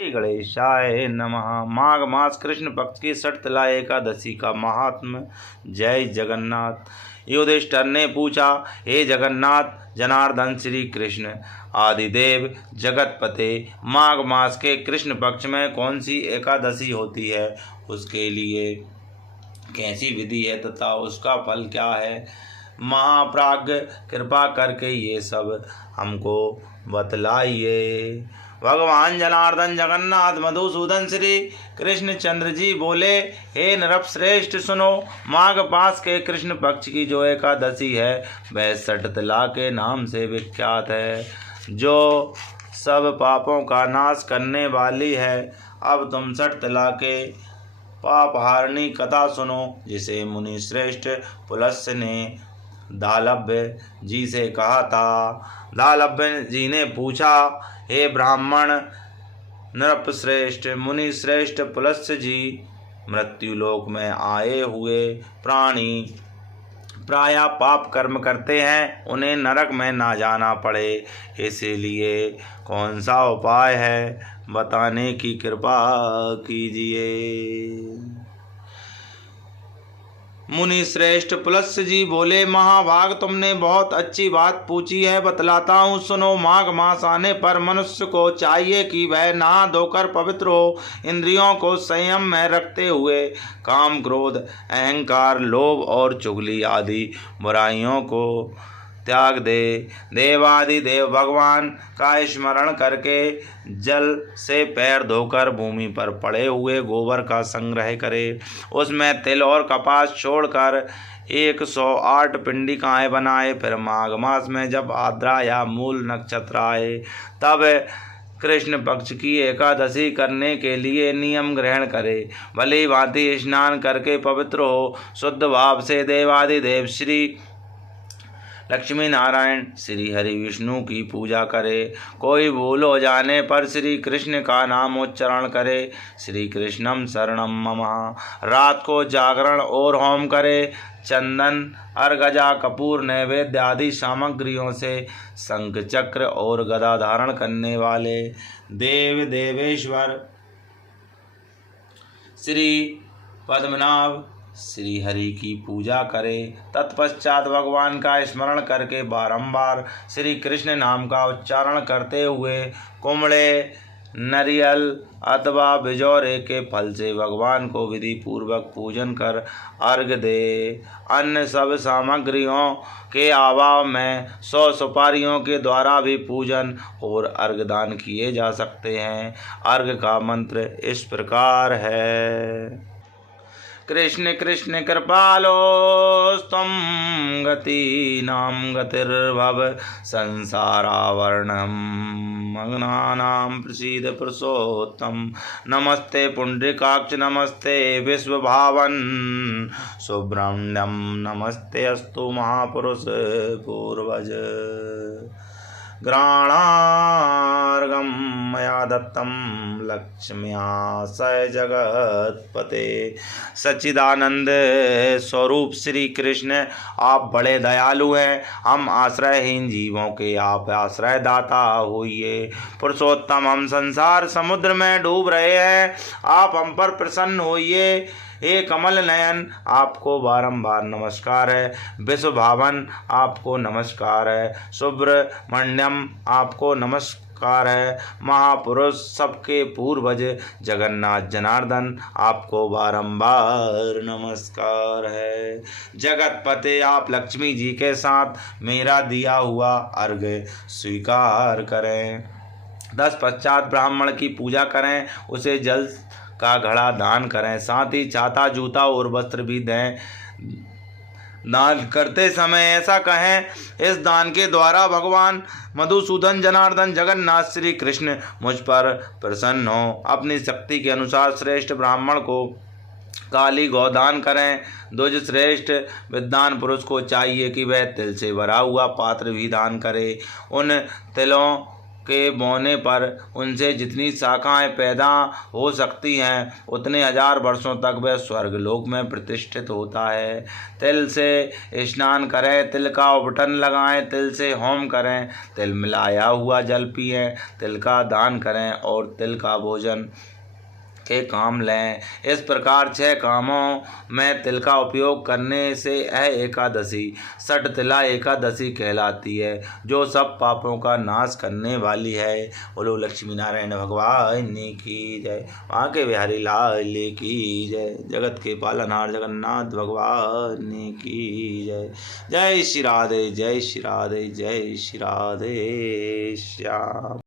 श्री गणेशाय नमः। माघ मास कृष्ण पक्ष की षटतिला एकादशी का महात्म। जय जगन्नाथ। युधिष्ठिर ने पूछा, हे जगन्नाथ जनार्दन श्री कृष्ण आदिदेव जगतपते, माघ मास के कृष्ण पक्ष में कौन सी एकादशी होती है, उसके लिए कैसी विधि है तथा उसका फल क्या है? महाप्राज्ञ कृपा करके ये सब हमको बतलाइए। भगवान जनार्दन जगन्नाथ मधुसूदन श्री कृष्ण चंद्र जी बोले, हे नरपश्रेष्ठ सुनो, माघ मास के कृष्ण पक्ष की जो एकादशी है वह षटतिला के नाम से विख्यात है, जो सब पापों का नाश करने वाली है। अब तुम षटतिला के पापहारिणी कथा सुनो, जिसे मुनि श्रेष्ठ पुलस्त्य ने दालभ्य जी से कहा था। दालभ्य जी ने पूछा, हे ब्राह्मण नृपश्रेष्ठ मुनि श्रेष्ठ पुलस्त्य जी, मृत्युलोक में आए हुए प्राणी प्रायः पाप कर्म करते हैं, उन्हें नरक में ना जाना पड़े, इसीलिए कौन सा उपाय है बताने की कृपा कीजिए। मुनि श्रेष्ठ पुलस्त्य जी बोले, महाभाग तुमने बहुत अच्छी बात पूछी है, बतलाता हूँ सुनो। माघ मास आने पर मनुष्य को चाहिए कि वह नहा धोकर पवित्र हो, इंद्रियों को संयम में रखते हुए काम क्रोध अहंकार लोभ और चुगली आदि बुराइयों को त्याग दे। देवादिदेव भगवान का स्मरण करके जल से पैर धोकर भूमि पर पड़े हुए गोबर का संग्रह करे, उसमें तिल और कपास छोड़कर 108 पिंडिकाएँ बनाए। फिर माघ मास में जब आद्रा या मूल नक्षत्र आए तब कृष्ण पक्ष की एकादशी करने के लिए नियम ग्रहण करे। भली भांति स्नान करके पवित्र हो, शुद्ध भाव से देवादिदेव श्री लक्ष्मी नारायण श्री हरि विष्णु की पूजा करे। कोई भूल हो जाने पर श्री कृष्ण का नाम उच्चारण करे, श्री कृष्णम शरणम मम। रात को जागरण और होम करे। चंदन अर्गजा कपूर नैवेद्य आदि सामग्रियों से शंख चक्र और गदा धारण करने वाले देव देवेश्वर श्री पद्मनाभ श्री हरि की पूजा करे। तत्पश्चात भगवान का स्मरण करके बारंबार श्री कृष्ण नाम का उच्चारण करते हुए कुमड़े नरियल अथवा बिजौरे के फल से भगवान को विधि पूर्वक पूजन कर अर्घ दे। अन्य सब सामग्रियों के अभाव में 100 सुपारियों के द्वारा भी पूजन और अर्घ दान किए जा सकते हैं। अर्घ का मंत्र इस प्रकार है। कृष्ण कृष्ण कृपालो स्तम गति नाम गतिर्भव संसारावर्णम मग्नानां प्रसीद पुरुषोत्तम। नमस्ते पुंडरीकाक्ष नमस्ते विश्वभावन सुब्रह्मण्यम नमस्ते अस्तु महापुरुष पूर्वज। ग्राणार्घं मया दत्तं लक्ष्म्या स जगतपते। सच्चिदानंद स्वरूप श्री कृष्ण आप बड़े दयालु हैं, हम आश्रयहीन जीवों के आप आश्रय दाता होइए। पुरुषोत्तम हम संसार समुद्र में डूब रहे हैं, आप हम पर प्रसन्न होइए। हे कमल नयन आपको बारंबार नमस्कार है। विश्वभावन आपको नमस्कार है। सुब्रमण्यम आपको नमस्कार है। महापुरुष सबके पूर्वज जगन्नाथ जनार्दन आपको बारंबार नमस्कार है। जगतपते आप लक्ष्मी जी के साथ मेरा दिया हुआ अर्घ स्वीकार करें। तत्पश्चात ब्राह्मण की पूजा करें, उसे जल का घड़ा दान करें, साथ ही छाता जूता और वस्त्र भी दें। दान करते समय ऐसा कहें, इस दान के द्वारा भगवान मधुसूदन जनार्दन जगन्नाथ श्री कृष्ण मुझ पर प्रसन्न हो। अपनी शक्ति के अनुसार श्रेष्ठ ब्राह्मण को काली गौदान करें। द्विज श्रेष्ठ विद्वान पुरुष को चाहिए कि वह तिल से भरा हुआ पात्र भी दान करे। उन तिलों के बोने पर उनसे जितनी शाखाएं पैदा हो सकती हैं उतने 1000 वर्षों तक वह स्वर्गलोक में प्रतिष्ठित होता है। तिल से स्नान करें, तिल का उपटन लगाएं, तिल से होम करें, तिल मिलाया हुआ जल पिएं, तिल का दान करें और तिल का भोजन के काम लें। इस प्रकार 6 कामों में तिल का उपयोग करने से यह एकादशी षट तिला एकादशी कहलाती है, जो सब पापों का नाश करने वाली है। बोलो लक्ष्मी नारायण भगवान की जय, वहाँ के बिहारी लाल की जय, जगत के पालनहार जगन्नाथ भगवान की जय। जय श्री राधे, जय श्री राधे, जय श्री राधे श्याम।